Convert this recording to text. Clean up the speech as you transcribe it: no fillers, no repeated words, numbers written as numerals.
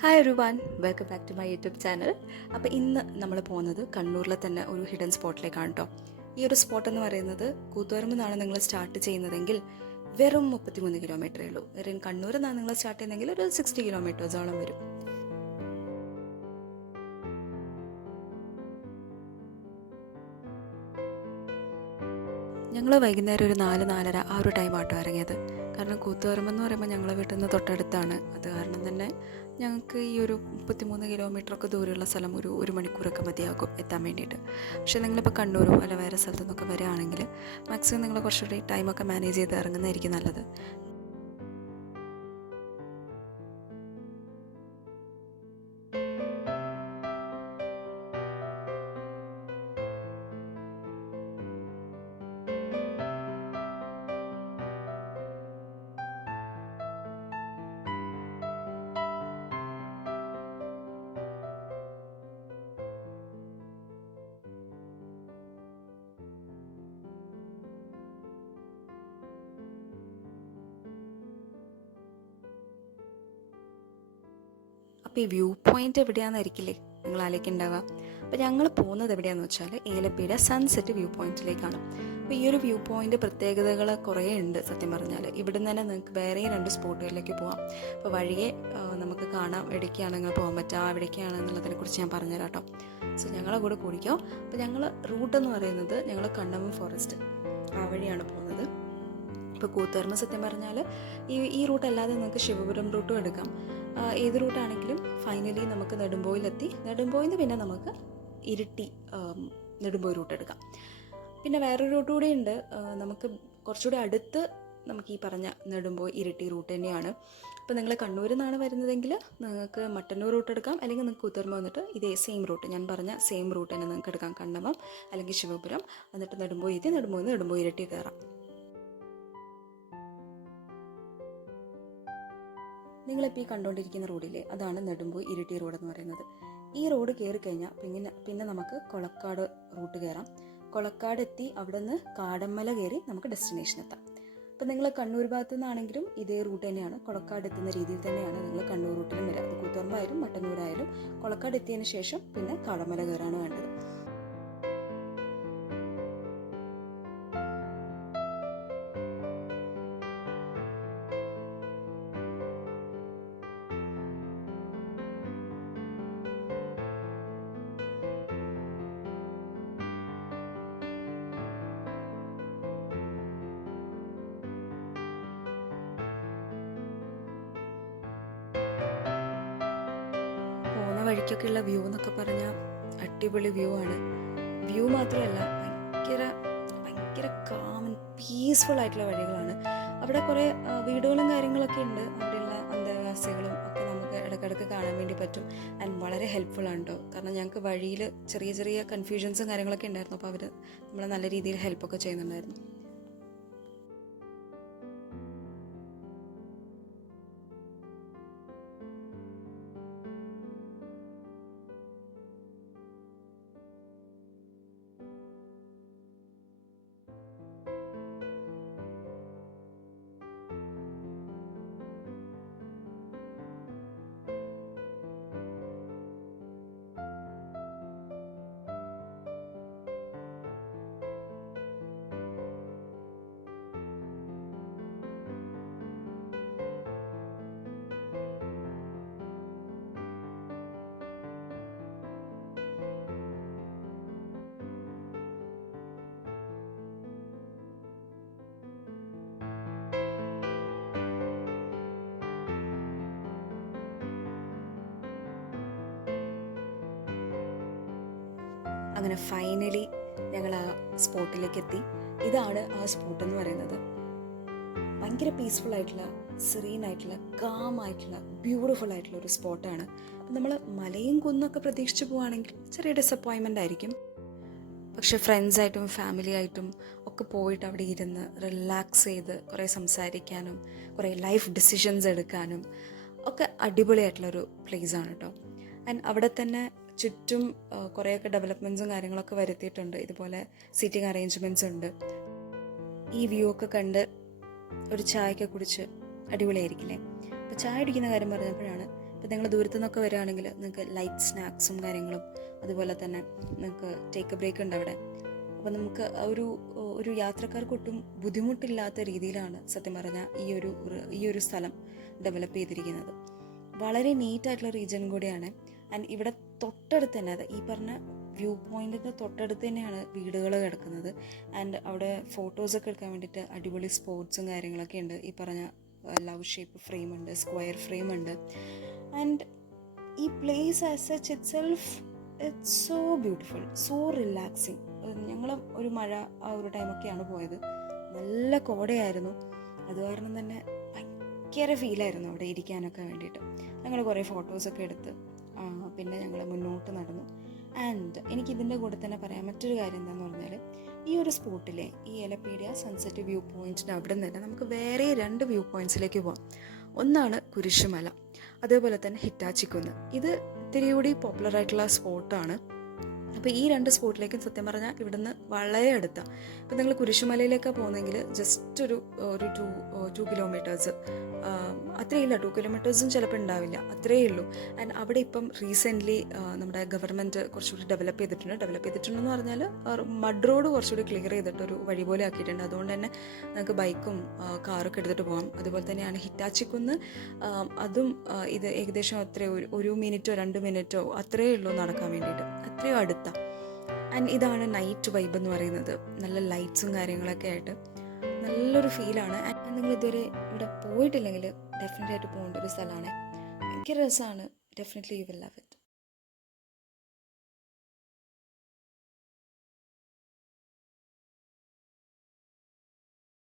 Hi everyone, welcome back to my YouTube channel. അപ്പോൾ ഇന്ന് നമ്മൾ പോകുന്നത് കണ്ണൂരിലെ തന്നെ ഒരു ഹിഡൻ സ്പോട്ടിലേക്കാണ് കേട്ടോ. ഈ ഒരു സ്പോട്ട് എന്ന് പറയുന്നത് കൂത്തുപറമ്പിൽ നിന്നാണ് നിങ്ങൾ സ്റ്റാർട്ട് ചെയ്യുന്നതെങ്കിൽ വെറും 33 കിലോമീറ്ററേ ഉള്ളൂ. കണ്ണൂരിൽ നിന്നാണ് നിങ്ങൾ സ്റ്റാർട്ട് ചെയ്യുന്നതെങ്കിൽ ഒരു 60 കിലോമീറ്റേഴ്സോളം വരും. ഞങ്ങൾ വൈകുന്നേരം ഒരു 4-4:30 ആ ഒരു ടൈം ആട്ടോ ഇറങ്ങിയത്. കാരണം കൂത്തുപറമ്പെന്ന് പറയുമ്പോൾ ഞങ്ങളെ വീട്ടിൽ നിന്ന് തൊട്ടടുത്താണ്. അത് കാരണം തന്നെ ഞങ്ങൾക്ക് ഈ ഒരു 33 കിലോമീറ്ററൊക്കെ ദൂരമുള്ള സ്ഥലം ഒരു മണിക്കൂറൊക്കെ മതിയാകും എത്താൻ വേണ്ടിയിട്ട്. പക്ഷേ നിങ്ങളിപ്പോൾ കണ്ണൂരോ അല്ല വേറെ സ്ഥലത്തു നിന്നൊക്കെ വരികയാണെങ്കിൽ മാക്സിമം നിങ്ങൾ കുറച്ചുകൂടി ടൈമൊക്കെ മാനേജ് ചെയ്ത് ഇറങ്ങുന്നതായിരിക്കും നല്ലത്. അപ്പോൾ ഈ വ്യൂ പോയിൻ്റ് എവിടെയാണെന്നായിരിക്കില്ലേ നിങ്ങൾ ആലോചിക്കുന്നുണ്ടാവുക. അപ്പോൾ ഞങ്ങൾ പോകുന്നത് എവിടെയാണെന്ന് വെച്ചാൽ ഏലപ്പിയുടെ സൺസെറ്റ് വ്യൂ പോയിൻറ്റിലേക്കാണ്. അപ്പോൾ ഈ ഒരു വ്യൂ പോയിൻ്റ് പ്രത്യേകതകൾ കുറേ ഉണ്ട്. സത്യം പറഞ്ഞാൽ ഇവിടെ നിന്ന് തന്നെ നിങ്ങൾക്ക് വേറെയും 2 സ്പോട്ടുകളിലേക്ക് പോകാം. അപ്പോൾ വഴിയെ നമുക്ക് കാണാം എവിടേക്കാണ് നിങ്ങൾ പോകാൻ പറ്റുക, എവിടേക്കാണെന്നുള്ളതിനെക്കുറിച്ച് ഞാൻ പറഞ്ഞുതരാം കേട്ടോ. സോ ഞങ്ങളെ കൂടെ കൂടിക്കോ. അപ്പോൾ ഞങ്ങൾ റൂട്ടെന്ന് പറയുന്നത് ഞങ്ങൾ കണ്ണമ്മ ഫോറസ്റ്റ് ആ വഴിയാണ് പോകുന്നത്. ഇപ്പോൾ കൂത്തുപറമ്പ് സത്യം പറഞ്ഞാൽ ഈ റൂട്ട് അല്ലാതെ നിങ്ങൾക്ക് ശിവപുരം റൂട്ടും എടുക്കാം. ഏത് റൂട്ടാണെങ്കിലും ഫൈനലി നമുക്ക് നെടുമ്പോയിലെത്തി. നെടുമ്പോയിൽ നിന്ന് പിന്നെ നമുക്ക് ഇരിട്ടി നെടുമ്പോയി റൂട്ട് എടുക്കാം. പിന്നെ വേറൊരു റൂട്ട് കൂടെ ഉണ്ട് നമുക്ക് കുറച്ചുകൂടി അടുത്ത്. നമുക്ക് ഈ പറഞ്ഞ നെടുമ്പോയി ഇരിട്ടി റൂട്ട് തന്നെയാണ്. അപ്പോൾ നിങ്ങൾ കണ്ണൂരിൽ നിന്നാണ് വരുന്നതെങ്കിൽ നിങ്ങൾക്ക് മട്ടന്നൂർ റൂട്ട് എടുക്കാം, അല്ലെങ്കിൽ നിങ്ങൾക്ക് കൂത്തുപറമ്പ് വന്നിട്ട് ഇതേ സെയിം റൂട്ട് ഞാൻ പറഞ്ഞ സെയിം റൂട്ട് തന്നെ നിങ്ങൾക്ക് എടുക്കാം. കണ്ണമ്മം അല്ലെങ്കിൽ ശിവപുരം, എന്നിട്ട് നെടുമ്പോയി നെടുമ്പോയി ഇരിട്ടി കയറാം. നിങ്ങളിപ്പോൾ ഈ കണ്ടുകൊണ്ടിരിക്കുന്ന റോഡില്ലേ, അതാണ് നെടുമ്പോയി ഇരിട്ടി റോഡ് എന്ന് പറയുന്നത്. ഈ റോഡ് കയറി കഴിഞ്ഞാൽ പിന്നെ നമുക്ക് കൊളക്കാട് റൂട്ട് കയറാം. കൊളക്കാട് എത്തി അവിടെ നിന്ന് കാടമ്മല കയറി നമുക്ക് ഡെസ്റ്റിനേഷൻ എത്താം. അപ്പോൾ നിങ്ങൾ കണ്ണൂർ ഭാഗത്തു നിന്നാണെങ്കിലും ഇതേ റൂട്ട് തന്നെയാണ്. കൊളക്കാട് എത്തുന്ന രീതിയിൽ തന്നെയാണ് നിങ്ങൾ കണ്ണൂർ റൂട്ടിലും വരിക. അത് കൂത്തുപറമ്പായാലും മട്ടന്നൂരായാലും കൊളക്കാട് എത്തിയതിന് ശേഷം പിന്നെ കാടമ്മല കയറാണ് വേണ്ടത്. വഴിക്കൊക്കെയുള്ള വ്യൂ എന്നൊക്കെ പറഞ്ഞാൽ അടിപൊളി വ്യൂ ആണ്. വ്യൂ മാത്രമല്ല ഭയങ്കര കാം ആൻഡ് പീസ്ഫുൾ ആയിട്ടുള്ള വഴികളാണ്. അവിടെ കുറേ വീടുകളും കാര്യങ്ങളൊക്കെ ഉണ്ട്. അവിടെയുള്ള അന്തേവാസികളും ഒക്കെ നമുക്ക് ഇടയ്ക്കിടയ്ക്ക് കാണാൻ വേണ്ടി പറ്റും. ആൻഡ് വളരെ ഹെൽപ്ഫുൾ ആണ് കേട്ടോ. കാരണം ഞങ്ങൾക്ക് വഴിയിൽ ചെറിയ കൺഫ്യൂഷൻസും കാര്യങ്ങളൊക്കെ ഉണ്ടായിരുന്നു. അപ്പോൾ അവർ നമ്മളെ നല്ല രീതിയിൽ ഹെൽപ്പൊക്കെ ചെയ്യുന്നുണ്ടായിരുന്നു. അങ്ങനെ ഫൈനലി ഞങ്ങൾ ആ സ്പോട്ടിലേക്ക് എത്തി. ഇതാണ് ആ സ്പോട്ട് എന്ന് പറയുന്നത്. ഭയങ്കര പീസ്ഫുൾ ആയിട്ടുള്ള, സെറീൻ ആയിട്ടുള്ള, കാം ആയിട്ടുള്ള, ബ്യൂട്ടിഫുൾ ആയിട്ടുള്ള ഒരു സ്പോട്ടാണ്. നമ്മൾ മലയും കുന്നൊക്കെ പ്രതീക്ഷിച്ച് പോവുകയാണെങ്കിൽ ചെറിയ ഡിസപ്പോയിൻമെൻ്റ് ആയിരിക്കും. പക്ഷെ ഫ്രണ്ട്സായിട്ടും ഫാമിലി ആയിട്ടും ഒക്കെ പോയിട്ട് അവിടെ ഇരുന്ന് റിലാക്സ് ചെയ്ത് കുറേ സംസാരിക്കാനും കുറേ ലൈഫ് ഡിസിഷൻസ് എടുക്കാനും ഒക്കെ അടിപൊളിയായിട്ടുള്ളൊരു പ്ലേസാണ് കേട്ടോ. ആൻഡ് അവിടെ തന്നെ ചുറ്റും കുറേയൊക്കെ ഡെവലപ്മെൻറ്റ്സും കാര്യങ്ങളൊക്കെ വരുത്തിയിട്ടുണ്ട്. ഇതുപോലെ സീറ്റിംഗ് അറേഞ്ച്മെൻറ്റ്സ് ഉണ്ട്. ഈ വ്യൂ ഒക്കെ കണ്ട് ഒരു ചായയൊക്കെ കുടിച്ച് അടിപൊളിയായിരിക്കില്ലേ. അപ്പോൾ ചായ അടിക്കുന്ന കാര്യം പറഞ്ഞപ്പോഴാണ് അപ്പോൾ നിങ്ങൾ ദൂരത്തു നിന്നൊക്കെ വരികയാണെങ്കിൽ നിങ്ങൾക്ക് ലൈറ്റ് സ്നാക്സും കാര്യങ്ങളും അതുപോലെ തന്നെ നിങ്ങൾക്ക് ടേക്ക് എ ബ്രേക്ക് ഉണ്ട് അവിടെ. അപ്പോൾ നമുക്ക് ഒരു യാത്രക്കാർക്ക് ഒട്ടും ബുദ്ധിമുട്ടില്ലാത്ത രീതിയിലാണ് സത്യം പറഞ്ഞാൽ ഈ ഒരു സ്ഥലം ഡെവലപ്പ് ചെയ്തിരിക്കുന്നത്. വളരെ നീറ്റായിട്ടുള്ള റീജിയൻ കൂടിയാണ്. ആൻഡ് ഇവിടെ തൊട്ടടുത്ത് തന്നെ ഈ പറഞ്ഞ വ്യൂ പോയിൻറ്റിൻ്റെ തൊട്ടടുത്ത് തന്നെയാണ് വീടുകൾ കിടക്കുന്നത്. ആൻഡ് അവിടെ ഫോട്ടോസൊക്കെ എടുക്കാൻ വേണ്ടിയിട്ട് അടിപൊളി സ്പോട്ട്സും കാര്യങ്ങളൊക്കെ ഉണ്ട്. ഈ പറഞ്ഞ ലവ് ഷേപ്പ് ഫ്രെയിം ഉണ്ട്, സ്ക്വയർ ഫ്രെയിം ഉണ്ട്. ആൻഡ് ഈ place as such it self it's so beautiful, so relaxing. ഞങ്ങൾ ഒരു മഴ ആ ഒരു ടൈമൊക്കെയാണ് പോയത്. നല്ല കോടയായിരുന്നു. അത് കാരണം തന്നെ ഭയങ്കര ഫീലായിരുന്നു അവിടെ ഇരിക്കാനൊക്കെ വേണ്ടിയിട്ട്. ഞങ്ങൾ കുറേ ഫോട്ടോസൊക്കെ എടുത്ത് പിന്നെ ഞങ്ങൾ മുന്നോട്ട് നടന്നു. ആൻഡ് എനിക്കിതിൻ്റെ കൂടെ തന്നെ പറയാം മറ്റൊരു കാര്യം എന്താണെന്ന് പറഞ്ഞാൽ, ഈ ഒരു സ്പോട്ടിലെ ഈ ഏലപ്പീഡിയ സൺസെറ്റ് വ്യൂ പോയിൻറ്റിന് അവിടെ നിന്ന് തന്നെ നമുക്ക് വേറെ 2 വ്യൂ പോയിൻറ്റ്സിലേക്ക് പോകാം. ഒന്നാണ് കുരിശുമല, അതേപോലെ തന്നെ ഹിറ്റാച്ചിക്കുന്ന്. ഇത് ഇത്തിരി കൂടി പോപ്പുലറായിട്ടുള്ള സ്പോട്ടാണ്. അപ്പോൾ ഈ 2 സ്പോട്ടിലേക്കും സത്യം പറഞ്ഞാൽ ഇവിടുന്ന് വളരെ അടുത്താണ്. ഇപ്പോൾ നിങ്ങൾ കുരിശുമലയിലേക്കാണ് പോകുന്നതെങ്കിൽ ജസ്റ്റ് ഒരു 2 കിലോമീറ്റേഴ്സ്, അത്രയില്ല, 2 കിലോമീറ്റേഴ്സും ചിലപ്പോൾ ഉണ്ടാവില്ല, അത്രയേ ഉള്ളൂ. ആൻഡ് അവിടെ ഇപ്പം റീസെൻ്റ്ലി നമ്മുടെ ഗവൺമെൻറ് കുറച്ചുകൂടി ഡെവലപ്പ് ചെയ്തിട്ടുണ്ടെന്ന് പറഞ്ഞാൽ മഡ് റോഡ് കുറച്ചുകൂടി ക്ലിയർ ചെയ്തിട്ട് ഒരു വഴി പോലെ ആക്കിയിട്ടുണ്ട്. അതുകൊണ്ട് തന്നെ നമുക്ക് ബൈക്കും കാറൊക്കെ എടുത്തിട്ട് പോകാം. അതുപോലെ തന്നെയാണ് ഹിറ്റാച്ചിക്കുന്ന്. അതും ഇത് ഏകദേശം അത്രയോ 1 മിനിറ്റോ 2 മിനിറ്റോ അത്രയേ ഉള്ളൂ നടക്കാൻ വേണ്ടിയിട്ട്, അത്രയോ അടുത്താണ്. ആൻഡ് ഇതാണ് നൈറ്റ് വൈബ് എന്ന് പറയുന്നത്. നല്ല ലൈറ്റ്സും കാര്യങ്ങളൊക്കെ ആയിട്ട് നല്ലൊരു ഫീലാണ്. ആൻഡ് നിങ്ങൾ ഇതുവരെ ഇവിടെ പോയിട്ടില്ലെങ്കിൽ ഡെഫിനറ്റായിട്ട് പോകേണ്ട ഒരു സ്ഥലമാണ്. ഭയങ്കര രസമാണ്. Definitely you will love it.